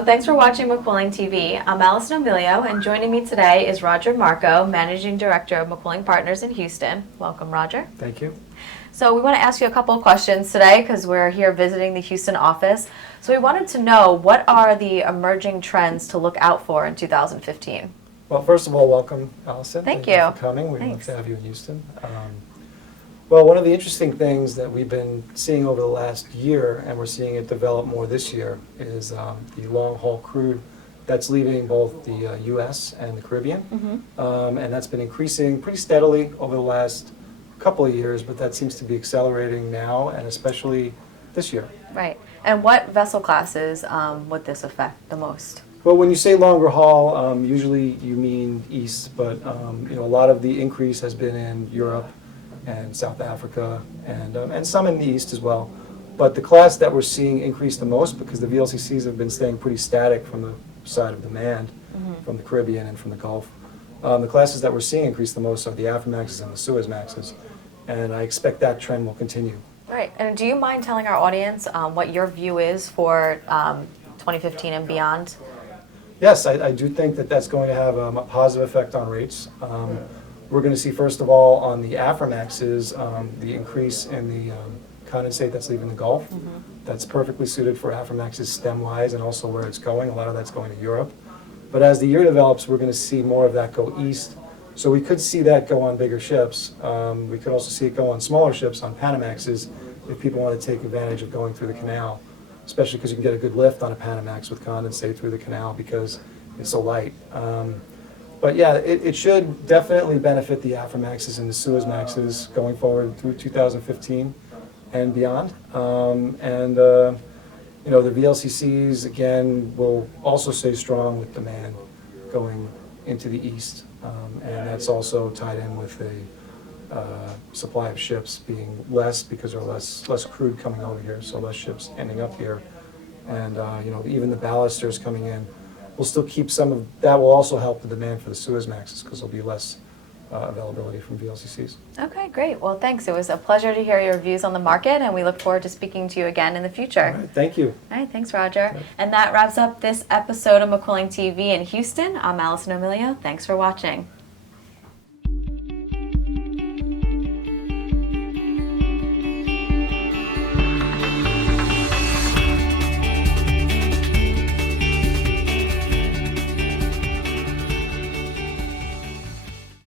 and thanks for watching McQuilling TV. I'm Allison Emilio, and joining me today is Roger Marco, Managing Director of McQuilling Partners in Houston. Welcome, Roger. Thank you. So we want to ask you a couple of questions today because we're here visiting the Houston office. So we wanted to know, what are the emerging trends to look out for in 2015? Well, first of all, welcome, Allison. Thank you you for coming. We'd love Thanks. to have you in Houston. Well, one of the interesting things that we've been seeing over the last year, and we're seeing it develop more this year, is the long-haul crude that's leaving both the U.S. and the Caribbean. And that's been increasing pretty steadily over the last couple of years, but that seems to be accelerating now, and especially this year. Right. And what vessel classes would this affect the most? Well, when you say longer haul, usually you mean east, but a lot of the increase has been in Europe and South Africa, and some in the east as well. But the class that we're seeing increase the most, because the VLCCs have been staying pretty static from the side of demand, from the Caribbean and from the Gulf, the classes that we're seeing increase the most are the Aframaxes and the Suezmaxes, and I expect that trend will continue. Right. And do you mind telling our audience what your view is for 2015 and beyond? Yes, I do think that that's going to have a positive effect on rates. We're going to see, first of all, on the Aframaxes, the increase in the condensate that's leaving the Gulf. That's perfectly suited for Aframaxes stem-wise and also where it's going. A lot of that's going to Europe. But as the year develops, we're going to see more of that go east. So we could see that go on bigger ships. We could also see it go on smaller ships, on Panamaxes, if people want to take advantage of going through the canal, especially because you can get a good lift on a Panamax with condensate through the canal because it's so light. But yeah, it should definitely benefit the Aframaxes and the Suezmaxes going forward through 2015 and beyond. The VLCCs, again, will also stay strong with demand going into the east. And that's also tied in with the supply of ships being less because there are less crude coming over here, so less ships ending up here. And even the ballasters coming in will still keep some of that. Will also help the demand for the Suezmaxes because there'll be less availability from VLCCs. Okay, great. Well, thanks. It was a pleasure to hear your views on the market, and we look forward to speaking to you again in the future. All right, thank you. All right, thanks, Roger. And that wraps up this episode of McQuilling TV in Houston. I'm Allison Emilio. Thanks for watching.